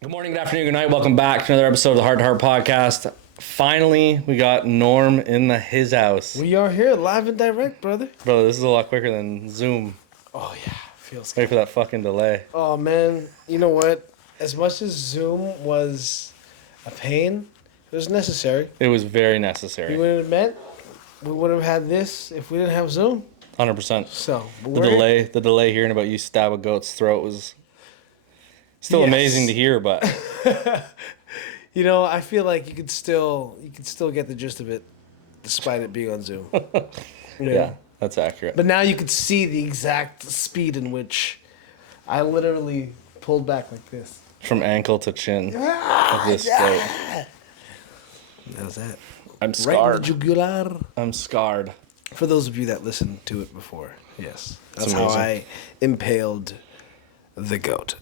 Good morning, good afternoon, good night. Welcome back to another episode of the Hart podcast. Finally, we got Norm in his house. We are here live and direct, brother. Bro, this is a lot quicker than Zoom. Oh, yeah. Feels Wait good. for that fucking delay. Oh, man. You know what? As much as Zoom was a pain, it was necessary. It was very We necessary. wouldn't have met. We would have had this if we didn't have Zoom. 100%. So, The delay hearing about you stab a goat's throat was still Yes. amazing to hear, but You know, I feel like you could still get the gist of it, despite it being on Zoom. yeah, that's accurate. But now you could see the exact speed in which I literally pulled back like this. From ankle to chin of this goat. How's that? I'm Right in scarred. the jugular. I'm scarred. For those of you that listened to it before, yes. That's how amazing. I impaled the goat.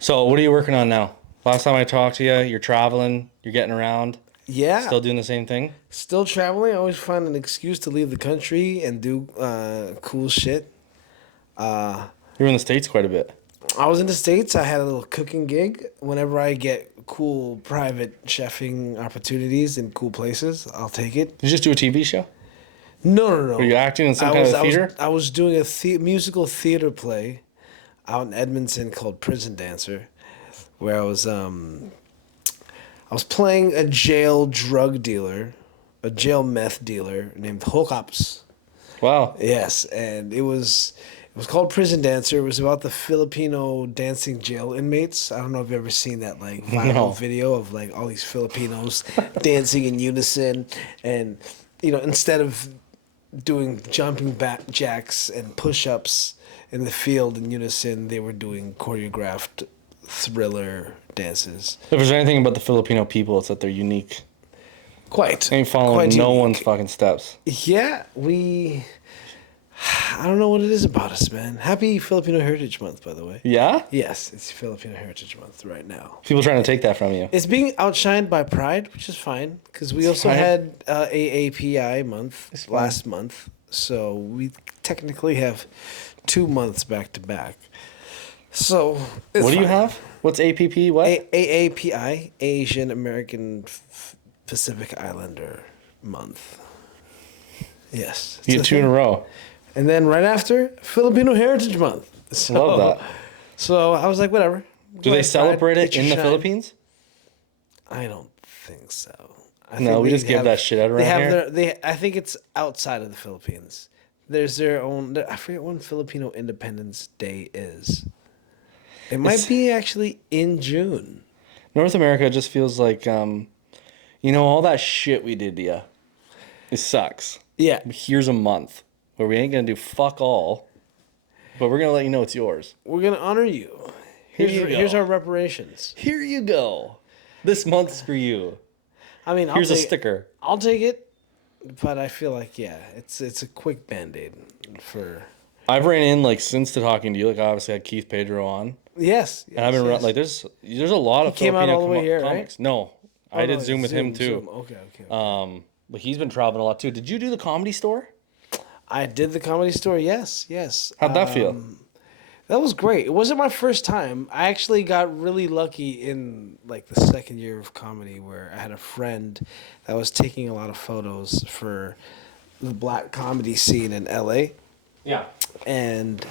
So, what are you working on now? Last time I talked to you, you're traveling, you're getting around, Yeah. still doing the same thing? Still traveling. I always find an excuse to leave the country and do cool shit. You're in the States quite a bit. I was in the States. I had a little cooking gig. Whenever I get cool private chefing opportunities in cool places, I'll take it. Did you just do a TV show? No. Were you acting in some kind of theater? I was doing a musical theater play out in Edmonton called Prison Dancer, where I was playing a jail drug dealer, a jail meth dealer named Hookups. Wow. Yes, and it was called Prison Dancer. It was about the Filipino dancing jail inmates. I don't know if you've ever seen that like viral No. video of like all these Filipinos dancing in unison, and instead of doing jumping back jacks and push-ups in the field in unison, they were doing choreographed thriller dances. If there's anything about the Filipino people, it's that they're unique. Quite. They ain't following Quite no unique. one's fucking steps. Yeah, I don't know what it is about us, man. Happy Filipino Heritage Month, by the way. Yeah? Yes, it's Filipino Heritage Month right now. People trying to take that from you. It's being outshined by Pride, which is fine, because we also fine. had AAPI month last month, so we technically have 2 months back to back. So What do you have? What's APP? What? AAPI, Asian American Pacific Islander month. Yes, You get two in a row. and then right after Filipino Heritage Month. So, Love that. So I was like, whatever. Do they celebrate it in the Philippines? I don't think so. I No, think we they just give that shit out They around have here. I think it's outside of the Philippines. There's their own. I forget when Filipino Independence Day is. It might It's- be actually in June. North America just feels like, all that shit we did to you. It sucks. Yeah. Here's a month where we ain't going to do fuck all, but we're going to let you know it's yours. We're gonna honor you. Here you go. Here's our reparations. Here you go. This month's for you. I mean, Here's a sticker. I'll take it, but I feel like it's a quick Band-Aid for. I've ran in since to talking to you. I obviously had Keith Pedro on, Yes. and I've been yes. there's a lot of He came out Filipino all the way here, right? comics. No, I did no, Zoom with him too. Zoom. Okay. But he's been traveling a lot too. Did you do the Comedy Store? I did the Comedy Store. Yes. How'd that feel? That was great. It wasn't my first time. I actually got really lucky in the second year of comedy where I had a friend that was taking a lot of photos for the black comedy scene in LA. Yeah. And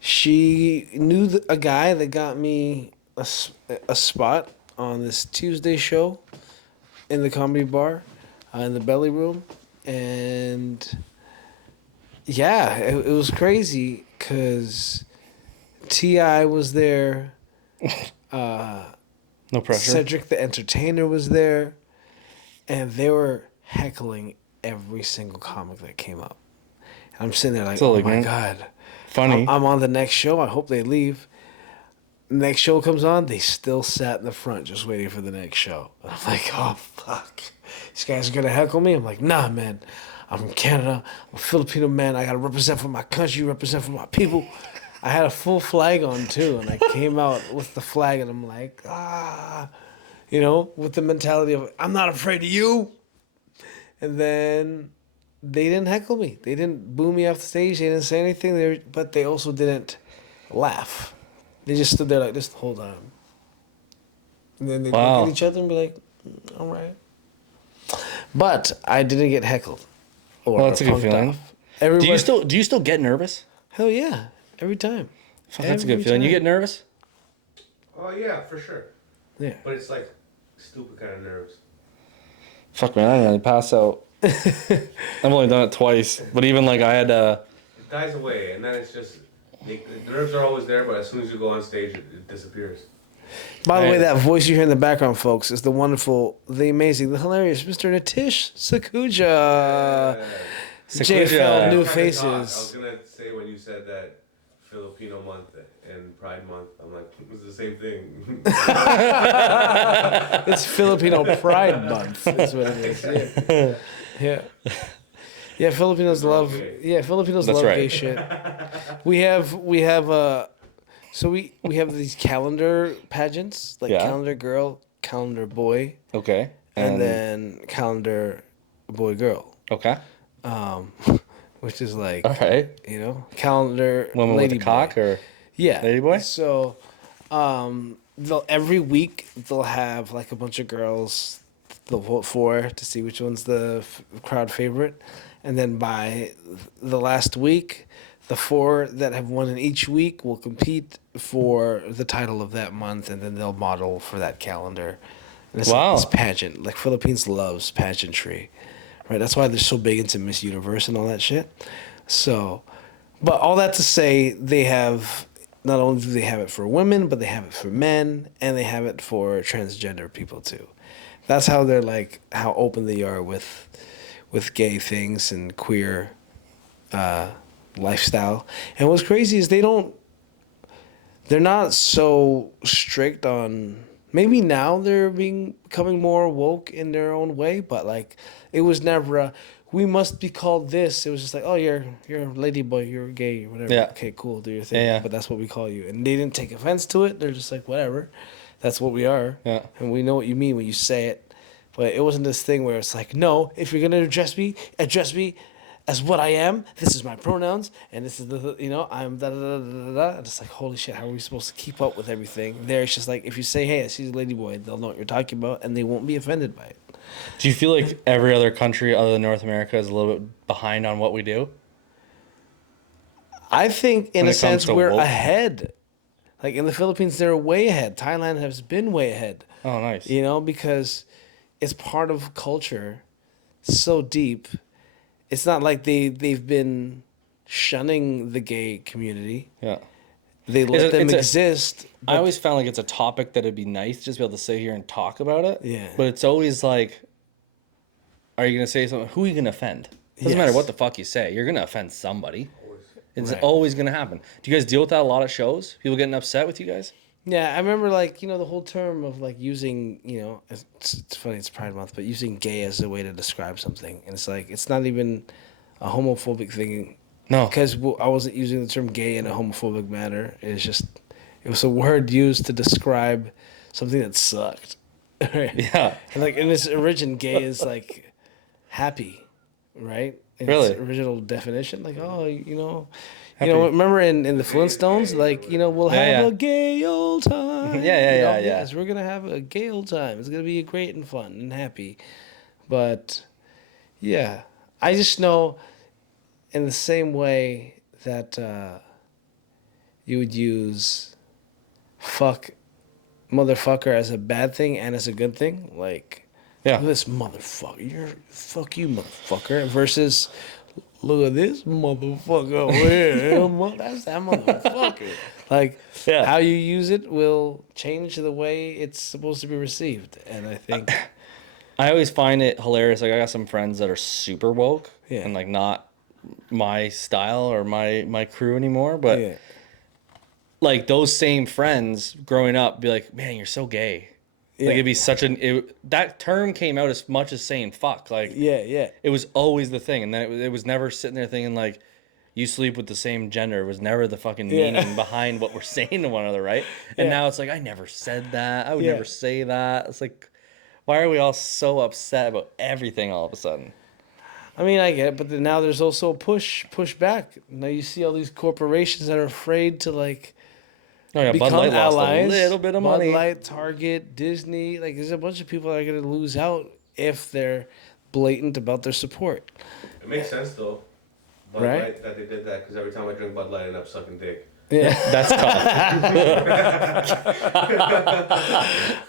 she knew a guy that got me a spot on this Tuesday show in the comedy bar in the belly room. And yeah, it was crazy because T.I. was there. No pressure. Cedric the Entertainer was there. And they were heckling every single comic that came up. And I'm sitting there like, Totally, oh my man. God. Funny. I'm on the next show. I hope they leave. Next show comes on, they still sat in the front just waiting for the next show. And I'm like, oh, fuck. These guys are going to heckle me? I'm like, nah, man. I'm from Canada. I'm a Filipino man. I got to represent for my country, represent for my people. I had a full flag on, too. And I came out with the flag, and I'm like, with the mentality of, I'm not afraid of you. And then they didn't heckle me. They didn't boo me off the stage. They didn't say anything. But they also didn't laugh. They just stood there like this the whole time. And then they Wow. look at each other and be like, all right. But I didn't get heckled or Well, that's a good punked feeling. off. Everybody, Do you still get nervous? hell yeah, every time. Fuck, that's a good feeling. You get nervous? Oh yeah, for sure. Yeah. But it's like stupid kind of nerves. Fuck man, I nearly passed out. I've only done it twice, but even like I had It dies away, and then it's just the nerves are always there, but as soon as you go on stage, it disappears. By the way, Right. that voice you hear in the background, folks, is the wonderful, the amazing, the hilarious Mr. Nitish Sakuja. JFL New I was Faces. gonna say when you said that Filipino month and Pride month, I'm like, it's the same thing. It's Filipino Pride Month. That's what it is. Yeah. Yeah, Filipinos love. Yeah, Filipinos That's love right. gay shit. We have so we have these calendar pageants, like Yeah. calendar girl, calendar boy, okay, and then calendar boy girl. okay, Which is like, all right. you know, calendar Woman lady with a cock boy. or Yeah. lady boy? So, they'll every week they'll have like a bunch of girls they'll vote for to see which one's the crowd favorite, and then by the last week, the 4 that have won in each week will compete for the title of that month, and then they'll model for that calendar. And it's Wow. this pageant. Like Philippines loves pageantry, right? That's why they're so big into Miss Universe and all that shit. So, but all that to say, they have not only do they have it for women, but they have it for men, and they have it for transgender people too. That's how they're like how open they are with gay things and queer lifestyle. And what's crazy is they're not so strict on. Maybe now they're becoming more woke in their own way, but like it was never a, we must be called this. It was just like, oh, you're a lady boy, you're gay, whatever. Yeah. Okay, cool, do your thing. Yeah, yeah. But that's what we call you, and they didn't take offense to it. They're just like, whatever, that's what we are. Yeah. And we know what you mean when you say it. But it wasn't this thing where it's like, no, if you're gonna address me as what I am. This is my pronouns, and this is I'm da da da da da da. And it's like, holy shit, how are we supposed to keep up with everything? There, it's just like if you say, hey, she's a lady boy, they'll know what you're talking about, and they won't be offended by it. Do you feel like every other country other than North America is a little bit behind on what we do? I think, in When a it comes sense, to we're woke? ahead. Like in the Philippines, they're way ahead. Thailand has been way ahead. Oh, nice. Because it's part of culture so deep. It's not like they've been shunning the gay community. Yeah. They let them exist. I always found like it's a topic that it'd be nice just to be able to sit here and talk about it. Yeah. But it's always like, are you gonna say something? Who are you gonna offend? Doesn't Yes. matter what the fuck you say. You're gonna offend somebody. It's Right. always gonna happen. Do you guys deal with that a lot at shows? People getting upset with you guys? Yeah, I remember the whole term of like using, it's funny, it's Pride Month, but using gay as a way to describe something. And it's like, it's not even a homophobic thing. No. Because I wasn't using the term gay in a homophobic manner. It's just, it was a word used to describe something that sucked. Right? Yeah. And like in its origin, gay is like happy, right? In Really? its original definition, like, Happy. remember in the Flintstones, like, we'll Yeah, have yeah. a gay old time. Yeah. Yes, we're gonna have a gay old time. It's gonna be great and fun and happy. But yeah, I just know in the same way that you would use fuck motherfucker as a bad thing and as a good thing, like, Yeah. look at this motherfucker, fuck you motherfucker, versus look at this motherfucker over here, that's that motherfucker. Like, Yeah. how you use it will change the way it's supposed to be received. And I think I always find it hilarious. Like I got some friends that are super woke Yeah. and like not my style or my crew anymore, but yeah, like those same friends growing up be like, man, you're so gay. Like it'd be such that term came out as much as saying fuck. Like yeah. it was always the thing, and then it was never sitting there thinking like, you sleep with the same gender. It was never the fucking meaning behind what we're saying to one another, right? And Yeah. now it's like, I never said that. I would Yeah. never say that. It's like, why are we all so upset about everything all of a sudden? I mean, I get it, but then now there's also a push back. Now you see all these corporations that are afraid to like Oh yeah, Bud become Light lost a allies. little bit of Bud money. Light, Target, Disney, like there's a bunch of people that are gonna lose out if they're blatant about their support. It makes sense though. Bud Right? Light that they did that because every time I drink Bud Light, I end up sucking dick. Yeah. That's tough.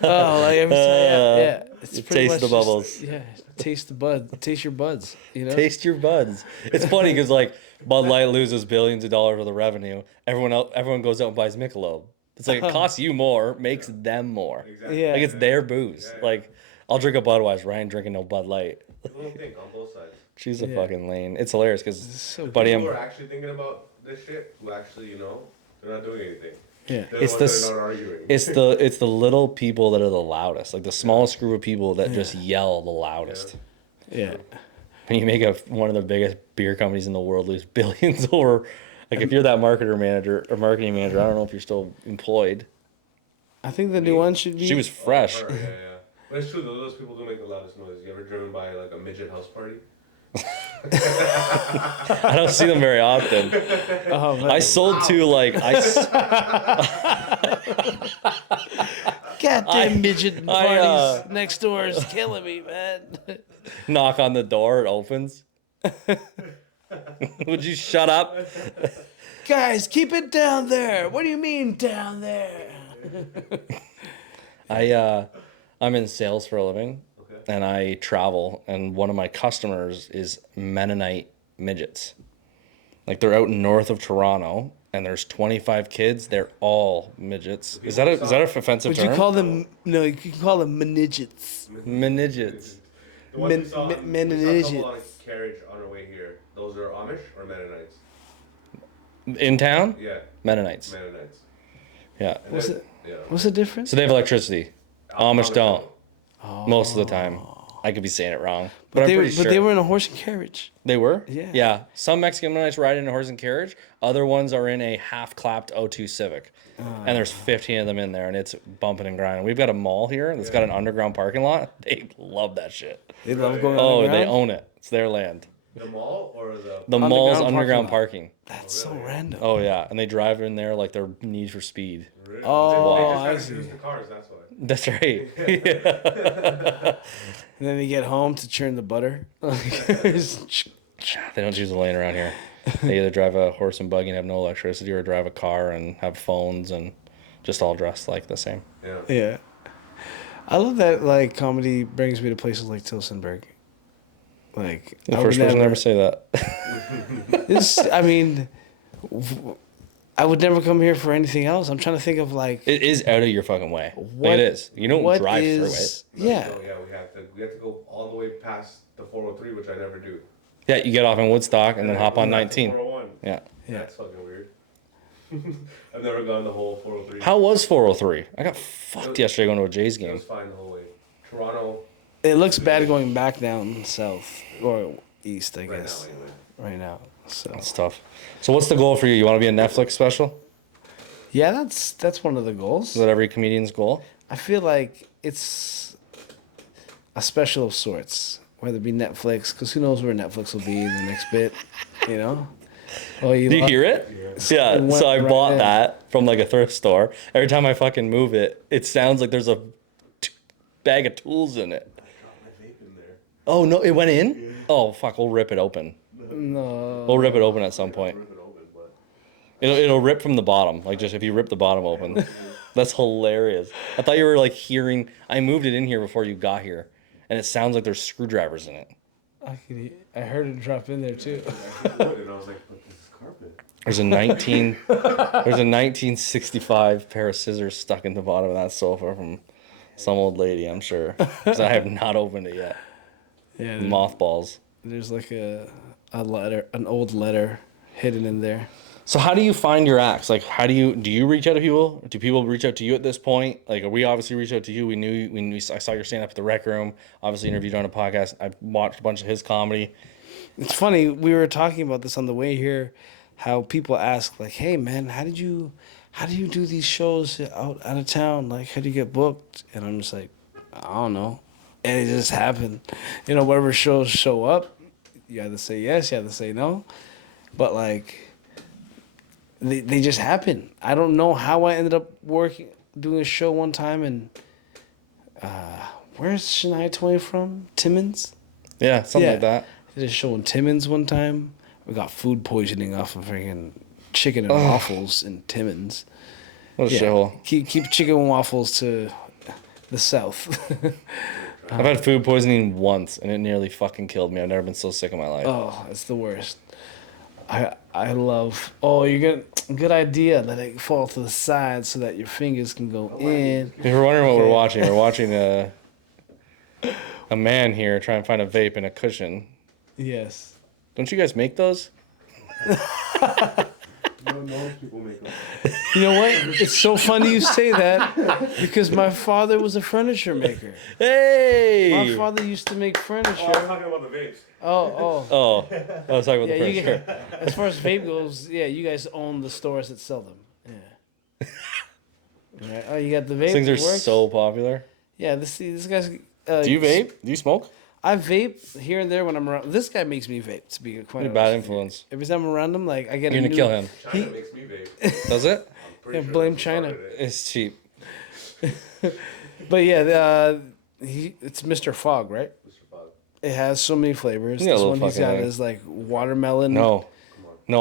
Oh, like every time, yeah. It's You pretty taste much the bubbles. yeah, taste the bud, taste your buds. You know. Taste your buds. It's funny because like Bud Light loses billions of dollars of the revenue. Everyone goes out and buys Michelob. It's like it costs you more, makes them more. Exactly. Yeah. Like it's their booze. Yeah. Like I'll drink a Budweiser. Ryan drinking no Bud Light. People don't think on both sides. She's a Yeah. fucking lane. It's hilarious because so buddy, People who I'm are actually thinking about this shit, who actually, they're not doing anything. Yeah. They're It's the the ones s- that are not arguing. it's the little people that are the loudest, like the smallest group of people that just yell the loudest. Yeah. And you make one of the biggest beer companies in the world lose billions over. Like if you're that marketing manager, I don't know if you're still employed. I think the new one should be. She was fresh. Her, yeah. But it's true though, those people do make the loudest noise. You ever driven by like a midget house party? I don't see them very often. Oh, man. I sold to like Goddamn midget parties I, next door is killing me, man. knock on the door, it opens. Would you shut up? Guys, keep it down there. What do you mean down there? I'm in sales for a living, and I travel, and one of my customers is Mennonite midgets. Like they're out north of Toronto, and there's 25 kids. They're all midgets. Is that an offensive Would term? you call them? No, you can call them midgets. Midgets? The ones we saw, we saw a Mennonites. couple on a carriage on our way here. Those are Amish or Mennonites? In town? Yeah, Mennonites. Mennonites. Yeah. And What's then- it? Yeah. What's the difference? So they have electricity. Amish don't. Oh. Most of the time. I could be saying it wrong, but I'm They were, pretty sure. but they were in a horse and carriage. They were? Yeah. Yeah. Some Mexican Mennonites ride in a horse and carriage. Other ones are in a half-clapped O2 Civic. And there's 15 of them in there, and it's bumping and grinding. We've got a mall here that's got an underground parking lot. They love that shit. They love going Oh, underground. they own it. It's their land. The mall or the? The mall's Underground underground parking parking. That's so random. Oh, yeah. And they drive in there like they're Need for Speed. Really? Oh, they I just see. use the cars. That's why. That's right. Yeah. And then they get home to churn the butter. They don't choose a lane around here. They either drive a horse and buggy and have no electricity, or drive a car and have phones and just all dressed like the same. Yeah. Yeah. I love that like comedy brings me to places like Tilsonburg. Like The I would first person to ever say that. I mean, I would never come here for anything else. I'm trying to think of like It is out of your fucking way. What- Like it is. You don't what drive through it. is- Yeah. So, yeah, we have to go all the way past the 403, which I never do. Yeah, you get off in Woodstock and then hop on go back to 19. 401. Yeah. Yeah. That's fucking weird. I've never gone the whole 403. How was 403? I got fucked yesterday going to a Jays It game. was fine the whole way. Toronto, It looks bad going back down south or east, I right guess, now anyway. right now. So It's tough. So what's the goal for you? You want to be a Netflix special? yeah, that's one of the goals. Is that every comedian's goal? I feel like it's a special of sorts, whether it be Netflix, because who knows where Netflix will be in the next bit, you know? Oh, Do you hear it? Yeah. It went So I right bought in. that from like a thrift store. Every time I fucking move it, it sounds like there's a bag of tools in it. Dropped my vape in there. Oh no, it went in? Oh fuck, we'll rip it open. No. We'll rip it open at some point. Rip it open, but It'll rip from the bottom. Like just if you rip the bottom open. That's hilarious. I thought you were like hearing. I moved it in here before you got here, and it sounds like there's screwdrivers in it. I heard it drop in there too. I actually would, and I was like, but this is carpet. There's a 1965 pair of scissors stuck in the bottom of that sofa from some old lady, I'm sure. 'Cause I have not opened it yet. Yeah, Mothballs. there's like a letter, an old letter hidden in there. So how do you find your acts? Like, how do you reach out to people? Do people reach out to you at this point? Like, we obviously reached out to you. I saw your stand up at the Rec Room. Obviously interviewed you on a podcast. I've watched a bunch of his comedy. It's funny, we were talking about this on the way here, how people ask like, "Hey man, how do you do these shows out of town? Like, how do you get booked?" And I'm just like, I don't know, and it just happened. You know, whatever shows show up, you either say yes, you either say no, but like, They just happen. I don't know how I ended up doing a show one time in where's Shania Twain from? Timmins? Yeah, something like that. I did a show in Timmins one time. We got food poisoning off of freaking chicken and waffles in Timmins. What a shithole. Keep chicken and waffles to the south. I've had food poisoning once, and it nearly fucking killed me. I've never been so sick in my life. Oh, it's the worst. I love. Oh, good idea. Let it fall to the side so that your fingers can go in. If you're wondering what we're watching a man here try and find a vape in a cushion. Yes. Don't you guys make those? No people make them. You know what? It's so funny you say that because my father was a furniture maker. Hey! My father used to make furniture. Oh, I'm talking about the vapes. Oh, I was talking about the furniture. As far as vape goes, yeah, you guys own the stores that sell them. Yeah. Right. Oh, you got the vape. These things are that works? so popular. Yeah, this guy's. Do you vape? Do you smoke? I vape here and there when I'm around. This guy makes me vape. To be quite honest. Bad influence. Every time I'm around him, like I get. You're gonna kill him. China makes me vape. Does it? Yeah, blame China. It's cheap. But yeah, it's Mr. Fogg, right? Mr. Fogg. It has so many flavors. Yeah, This little one he's fucking got thing. is like watermelon. No,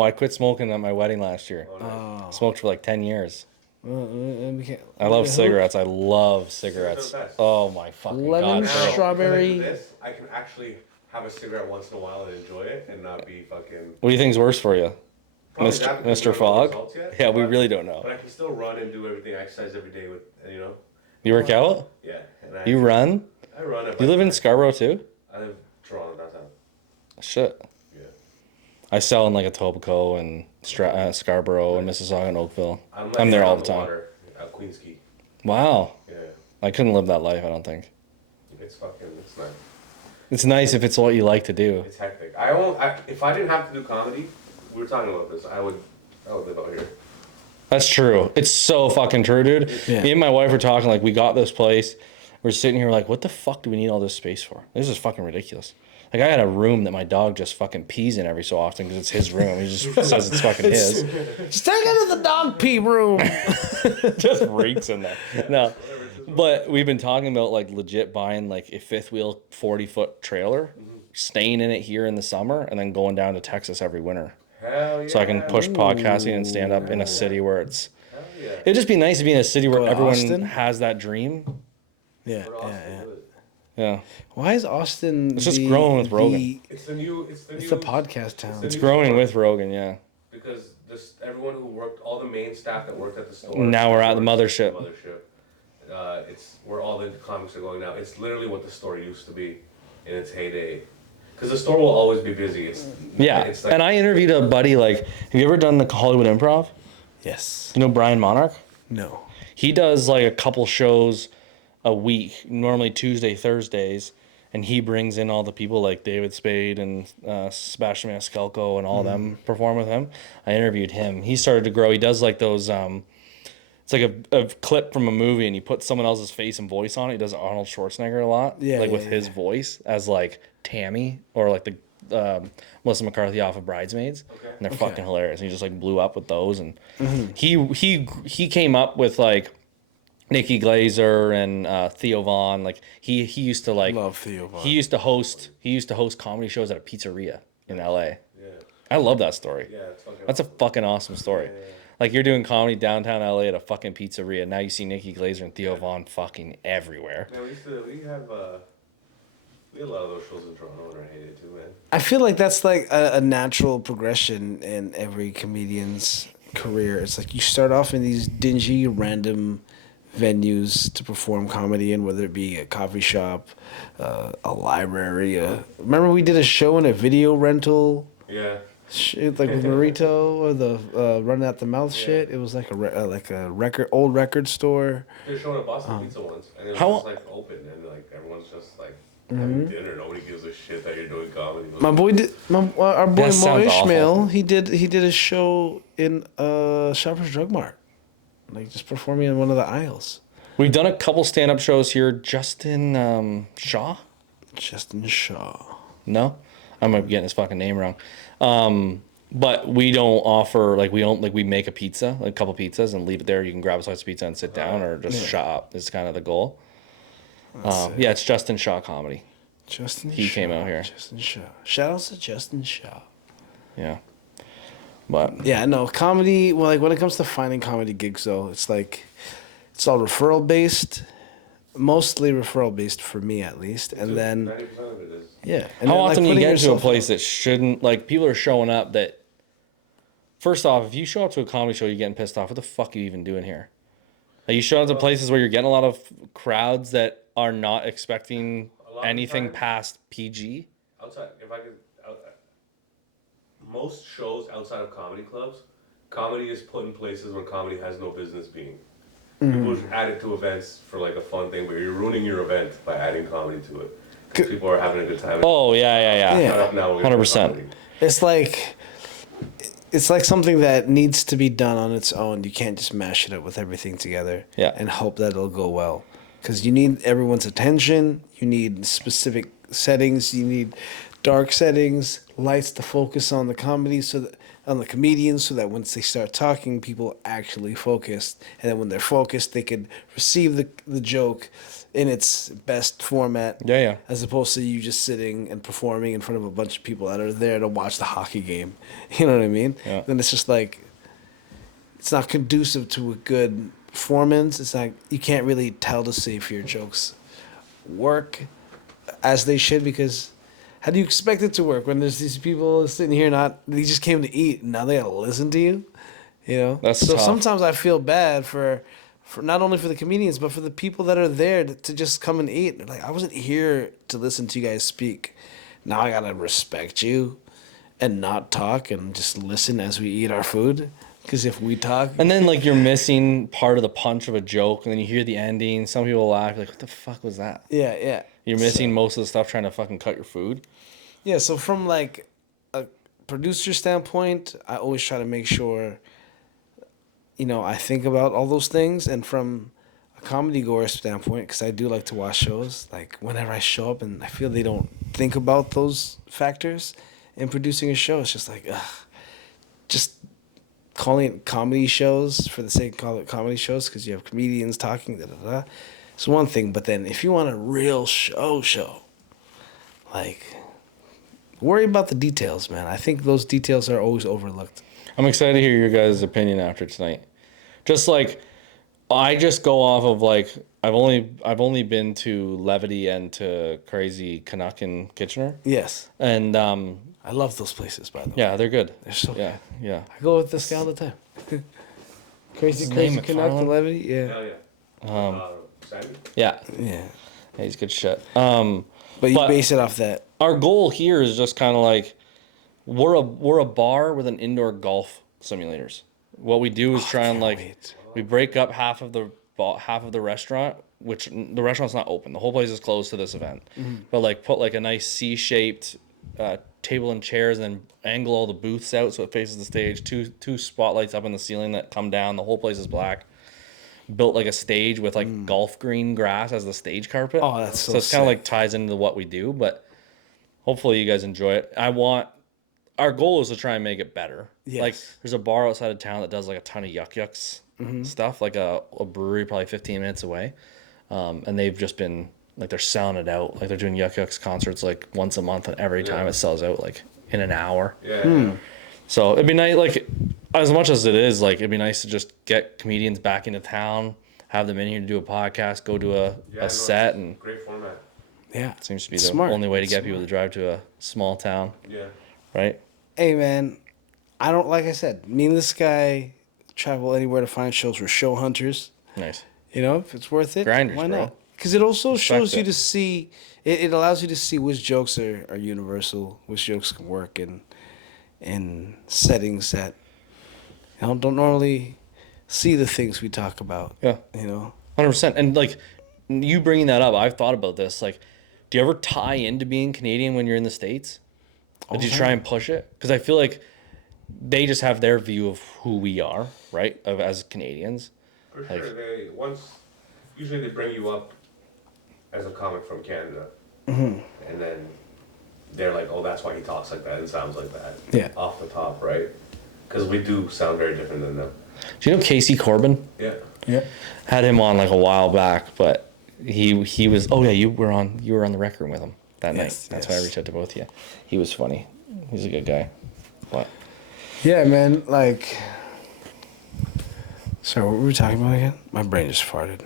I quit smoking at my wedding last year. Oh, nice. Smoked for like 10 years. We can't- I love Okay, cigarettes. I love cigarettes. They're the best. Oh my fucking Lemon god. straw- bro. Strawberry. Because I do this, I can actually have a cigarette once in a while and enjoy it and not be fucking. What do you think's worse for you? Probably Mr. that because we Mr. don't know the Fogg? results yet, Yeah, we but- really don't know. But I can still run and do everything. I exercise every day with, you know. You work out? Yeah. And You run? I run. You live in Scarborough too? I live Toronto downtown. Shit. Yeah. I sell in like Etobicoke and Scarborough and Mississauga and Oakville. like I'm there all on the time. Water, Queens Key. Wow. Yeah. I couldn't live that life, I don't think. It's nice. It's nice if it's what you like to do. It's hectic. If I didn't have to do comedy, we were talking about this. I would live out here. That's true. It's so fucking true, dude. Yeah. Me and my wife were talking, like, we got this place. We're sitting here like, what the fuck do we need all this space for? This is fucking ridiculous. Like, I had a room that my dog just fucking pees in every so often because it's his room. He just says it's fucking his. Just take it to the dog pee room. Just reeks in there. No. But we've been talking about, like, legit buying, like, a fifth wheel 40-foot trailer, staying in it here in the summer, and then going down to Texas every winter. Hell yeah. So I can push podcasting and stand up in a city where it's... Hell yeah. It'd just be nice to be in a city where Go to everyone Austin? has that dream. Yeah, But also, Yeah. Why is Austin? It's just growing with Rogan. It's the new. It's the podcast town. It's growing with Rogan, yeah. Because everyone who worked, all the main staff that worked at the store. Now we're at the mothership. It's where all the comics are going now. It's literally what the store used to be in its heyday. Because the store will always be busy. Yeah. It's like, And I interviewed a buddy, like, have you ever done the Hollywood Improv? Yes. You know Brian Monarch? No. He does like a couple shows a week, normally Tuesday, Thursdays, and he brings in all the people like David Spade and Sebastian Maniscalco and all them perform with him. I interviewed him. He started to grow. He does like those, it's like a clip from a movie and he puts someone else's face and voice on it. He does Arnold Schwarzenegger a lot, Yeah, like yeah, with his voice as like Tammy or like the Melissa McCarthy off of Bridesmaids. Okay. And they're fucking hilarious. He just like blew up with those, and he came up with like Nikki Glazer and Theo Vaughn. Like he used to like Love Theo Vaughn. He used to host comedy shows at a pizzeria in LA. Yeah. I love that story. Yeah, it's fucking That's a fucking awesome story. Yeah. Like you're doing comedy downtown LA at a fucking pizzeria. Now you see Nikki Glazer and Theo Vaughn fucking everywhere. Man, we had a lot of those shows in Toronto and I hated it too, man. I feel like that's like a natural progression in every comedian's career. It's like you start off in these dingy, random venues to perform comedy in, whether it be a coffee shop, a library. Remember we did a show in a video rental Yeah. shit, like with Marito or the Run Out the Mouth shit. It was like a old record store. They were showing at Boston Pizza once, and it was How- just like open, and like everyone's just like having dinner. Nobody gives a shit that you're doing comedy. My boy did. Our boy That Mo sounds Ishmael. awful. He did a show in Shoppers Drug Mart, like just performing in one of the aisles. We've done a couple stand-up shows here. Justin Shaw? Justin Shaw. No? I'm getting his fucking name wrong. But we don't offer we make a pizza, like a couple pizzas, and leave it there. You can grab a slice of pizza and sit down, or just shut up. Is kind of the goal. Yeah, it's Justin Shaw Comedy. Justin He Shaw. came out here. Justin Shaw. Shout out to Justin Shaw. Yeah, but Yeah, no, comedy, well, like when it comes to finding comedy gigs, though, it's like, it's all referral based, mostly referral based for me at least. And then, 90% of it is. yeah. And how then, often do you putting get into a yourself- place that shouldn't, like, people are showing up that, first off, if you show up to a comedy show, you're getting pissed off. What the fuck are you even doing here? Like, you show up to places where you're getting a lot of crowds that are not expecting A lot of anything times- past PG. Outside, if I could, most shows outside of comedy clubs, comedy is put in places where comedy has no business being. People just add it to events for like a fun thing, but you're ruining your event by adding comedy to it. 'Cause people are having a good time. Oh, yeah. Yeah. Shut up now. 100%. Comedy. it's like something that needs to be done on its own. You can't just mash it up with everything together Yeah. and hope that it'll go well. Because you need everyone's attention, you need specific settings, you need dark settings, lights to focus on the comedy, on the comedians, so that once they start talking, people actually focus, and then when they're focused, they could receive the joke in its best format. Yeah. As opposed to you just sitting and performing in front of a bunch of people that are there to watch the hockey game. You know what I mean? Yeah. Then it's just like, it's not conducive to a good performance. It's not, you can't really tell to see if your jokes work as they should, because how do you expect it to work when there's these people sitting here they just came to eat and now they gotta listen to you? You know? That's so tough. sometimes I feel bad for not only for the comedians, but for the people that are there to just come and eat. They're like, I wasn't here to listen to you guys speak. Now I gotta respect you and not talk and just listen as we eat our food. Because if we talk, And then, like, you're missing part of the punch of a joke, and then you hear the ending. Some people laugh, like, what the fuck was that? yeah. You're missing most of the stuff trying to fucking cut your food. Yeah, so from like a producer standpoint, I always try to make sure, I think about all those things. And from a comedy goer standpoint, because I do like to watch shows, like whenever I show up and I feel they don't think about those factors in producing a show, it's just like, just calling it comedy shows for the sake of calling it comedy shows because you have comedians talking, it's one thing. But then if you want a real show, like, worry about the details, man. I think those details are always overlooked. I'm excited to hear your guys' opinion after tonight. Just like, I just go off of like, I've only been to Levity and to Crazy Canuck in Kitchener, Yes. and I love those places, by the way. yeah, they're good. They're so Yeah. I go with this guy all the time. What's his Crazy name, Canuck, the McFarlane? Levity? Yeah. Hell yeah. Sammy? Yeah, Yeah. he's good shit. But you But- base it off that. Our goal here is just kind of like, we're a bar with an indoor golf simulators. What we do is try and can't like, wait. we break up half of the restaurant, which the restaurant's not open. The whole place is closed to this event. But like, put like a nice C-shaped table and chairs, and then angle all the booths out so it faces the stage. Two spotlights up in the ceiling that come down. The whole place is black. Built like a stage with like golf green grass as the stage carpet. Oh, that's so it's kind of sick. like ties into what we do, but hopefully you guys enjoy it. Our goal is to try and make it better. Yes. Like, there's a bar outside of town that does like a ton of yucks stuff, like a brewery probably 15 minutes away. And they've just been like, they're selling it out. Like, they're doing yucks concerts like once a month, and every time it sells out like in an hour. Yeah. So it'd be nice, like, as much as it is, like, it'd be nice to just get comedians back into town, have them in here to do a podcast, go to a set, and Great format. Yeah. it seems to be the Smart. only way to get people to drive to a small town, Yeah. right? Hey, man, like I said, me and this guy travel anywhere to find shows. We're show hunters. Nice. If it's worth it, Grinders, why bro. not? Because it also shows you it. to see, it allows you to see which jokes are universal, which jokes can work in settings that don't normally see the things we talk about. Yeah. 100%. And like, you bringing that up, I've thought about this. Like, do you ever tie into being Canadian when you're in the States? Or do you try and push it? Because I feel like they just have their view of who we are, right? As Canadians. For sure. Usually they bring you up as a comic from Canada. And then they're like, oh, that's why he talks like that and sounds like that. Yeah. Off the top, right? Because we do sound very different than them. Do you know Casey Corbin? Yeah. Yeah. Had him on like a while back, but he was. Oh yeah, you were on the Rec Room with him that night. That's why I reached out to both of you. He was funny. He's a good guy. But Yeah, man. Like, sorry, what were we talking about again? My brain just farted.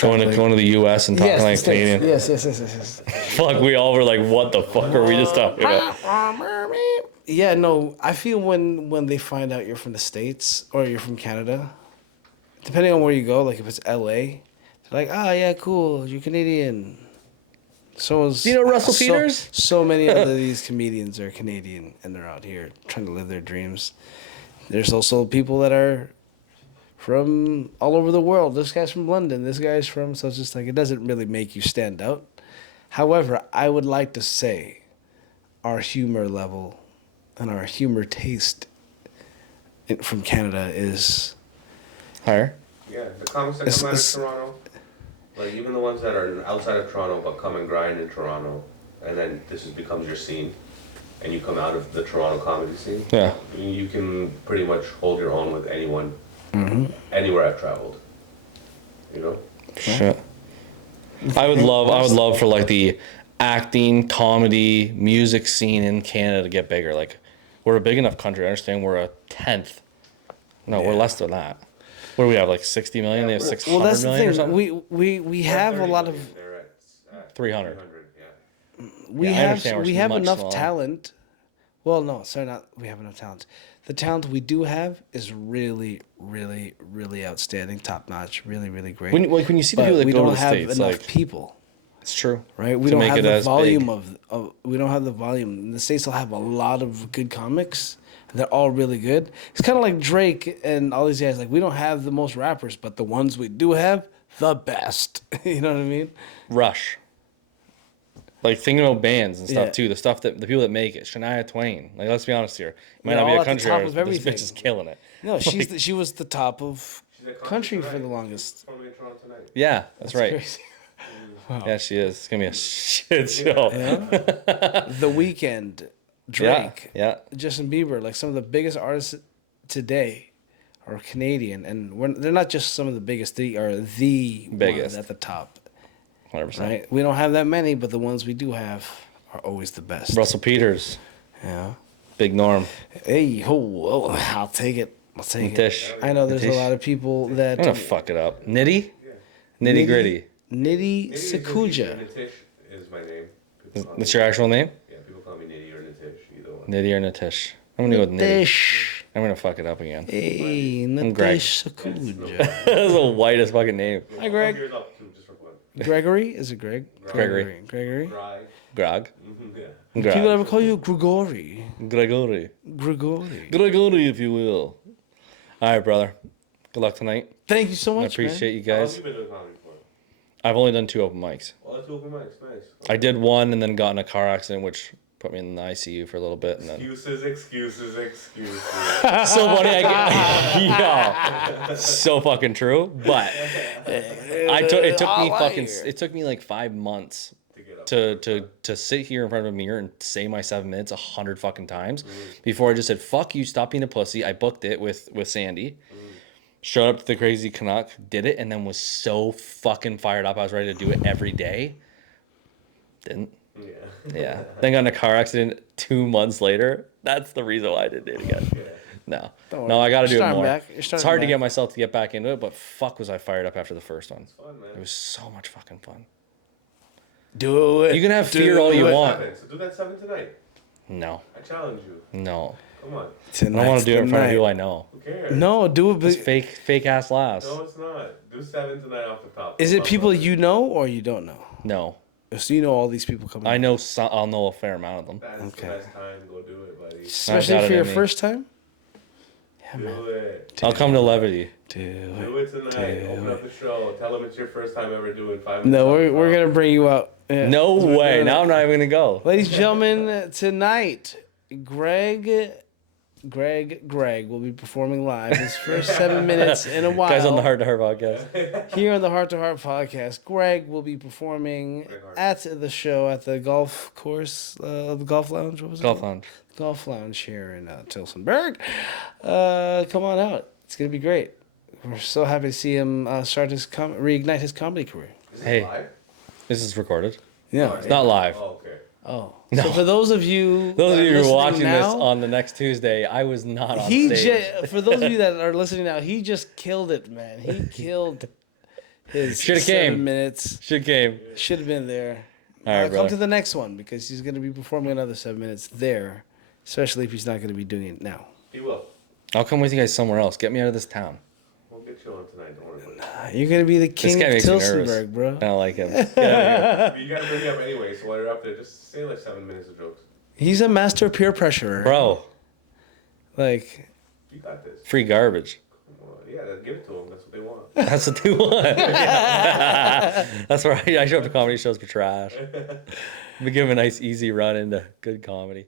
going to the U.S. and talking like Canadian. Yes. Fuck, we all were like, what the fuck are we just talking about? Yeah, no, I feel when they find out you're from the States or you're from Canada, depending on where you go, like if it's L.A., they're like, ah, yeah, cool, you're Canadian. So is, Do you know Russell Peters? So many of these comedians are Canadian and they're out here trying to live their dreams. There's also people that are from all over the world. This guy's from London. This guy's from... So it's just like, it doesn't really make you stand out. However, I would like to say our humor level and our humor taste from Canada is... Higher. Yeah, the comics that come out of Toronto, like even the ones that are outside of Toronto but come and grind in Toronto, and then this becomes your scene, and you come out of the Toronto comedy scene. Yeah. You can pretty much hold your own with anyone, anywhere I've traveled. You know. Shit. I would love for like the acting, comedy, music scene in Canada to get bigger. Like, we're a big enough country. I understand we're a 10th. No, we're less than that. What do we have, like 60 million? They have 600 Well, that's the million or thing. something? We have a lot of... They're at 300. Yeah. We Yeah, I understand we we're have much enough smaller. talent. Well, no, sorry, not we have enough talent. The talent we do have is really, really, really outstanding, top notch, really, really great. When you see the But people that we go to don't the have States, enough like, people, it's true. right? We to don't make have it the as volume big. of. We don't have the volume. The States will have a lot of good comics. And they're all really good. It's kind of like Drake and all these guys. Like, we don't have the most rappers, but the ones we do have, the best. You know what I mean? Rush. Like, thinking about bands and stuff, Yeah. too. The people that make it. Shania Twain. Like, let's be honest here. Might They're not be all a at the country top artist, of but this everything. bitch is killing it. No, she was the top of She's at country Concert for the tonight. longest. Performing in Toronto tonight. Yeah, that's right. Crazy. Yeah, she is. It's going to be a shit show. The Weeknd, Drake, Yeah. Justin Bieber, like some of the biggest artists today are Canadian, and they're not just some of the biggest. They are the Biggest. ones at the top, 100%. right? We don't have that many, but the ones we do have are always the best. Russell Peters. Yeah. Big Norm. Hey, oh, I'll take it. I'll take Tish. it. I know there's a Tish. lot of people that I'm going to fuck it up. Nitty? Nitty Gritty. Nitty Nitty is Sakuja. Nitish is my name. People call That's me- your actual name? Yeah, people call me Nitty or Nitish, either one. Nitty or Nitish? I'm going to go with Nitty. Nitish. I'm going to fuck it up again. Hey, Greg. Nitish Sakuja. That's the whitest fucking name. Hi, Greg. Here's up too, just for fun. Gregory? Is it Greg? Gregory. Gregory? Dry. Grog. Yeah. Grog. People ever call you Gregory? Gregory. Gregory. Gregory, if you will. All right, brother. Good luck tonight. Thank you so I much, appreciate you How long guys. you been doing comedy for? I've only done 2 open mics. Well, that's open mics, nice. I did one and then got in a car accident, which put me in the ICU for a little bit, and then Excuses. so funny. Yo, so fucking true. But it took me like 5 months To get up. to sit here in front of a mirror and say my 7 minutes 100 fucking times before I just said fuck you, stop being a pussy. I booked it with Sandy. Showed up to the Crazy Canuck, did it, and then was so fucking fired up. I was ready to do it every day. Didn't. Yeah. Yeah. Then got in a car accident 2 months later. That's the reason why I didn't do it again. No. Don't No, worry. I got to do You're it starting more. back. You're It's starting hard to back. get myself to get back into it, but fuck was I fired up after the first one. Fun, man. It was so much fucking fun. Do it. You can have fear all you Do want. 7, so do that 7 tonight. No. I challenge you. No. Come on. I don't want to do it in front of people I know. Who cares? No, do it. It's But fake ass laughs. No, it's not. Do 7 tonight off the top. is it people you know or you don't know? No. So you know all these people coming. I know some, I'll know a fair amount of them. That is Okay. the best time. Go do it, buddy. Especially got for it your in me. first time. Yeah, man. Do it. I'll come to Levity. Do Do it. it tonight. Open up the show. Tell them it's your first time ever doing 5 minutes. No, off the we're top. gonna bring you out. Yeah. No We're way. doing Now it. I'm not even going to go. Ladies and gentlemen, tonight, Greg Greg will be performing live his first 7 minutes in a while. Guys on the Heart to Heart podcast. Here on the Heart to Heart podcast, Greg will be performing at the show at the golf course, the golf lounge. What was Golf it? lounge. Golf lounge here in Tilsonburg. Come on out. It's gonna be great. We're so happy to see him start his reignite his comedy career. Is it Hey. live? This is recorded. Yeah. It's not live. Oh, okay. Oh. No. So for those of you Those of that you are who are listening watching this now, on the next Tuesday, I was not on stage. for those of you that are listening now, he just killed it, man. He killed his Shoulda 7 came. minutes. Should game. Should have been there. All right, Come brother. to the next one because he's going to be performing another 7 minutes there, especially if he's not going to be doing it now. He will. I'll come with you guys somewhere else. Get me out of this town. We'll get you on tonight. Don't worry about You're going to be the This king guy of makes me nervous. Tilsonburg, bro. I don't like him. Get out of it. But you gotta bring it up anyway, so while you're up there, just say like 7 minutes of jokes. He's a master peer pressurer. here. Bro, Like, You got this. free garbage. Come on. Yeah, give it to them. That's what they want. That's what they want. That's where I show up to comedy shows for trash. We give him a nice, easy run into good comedy.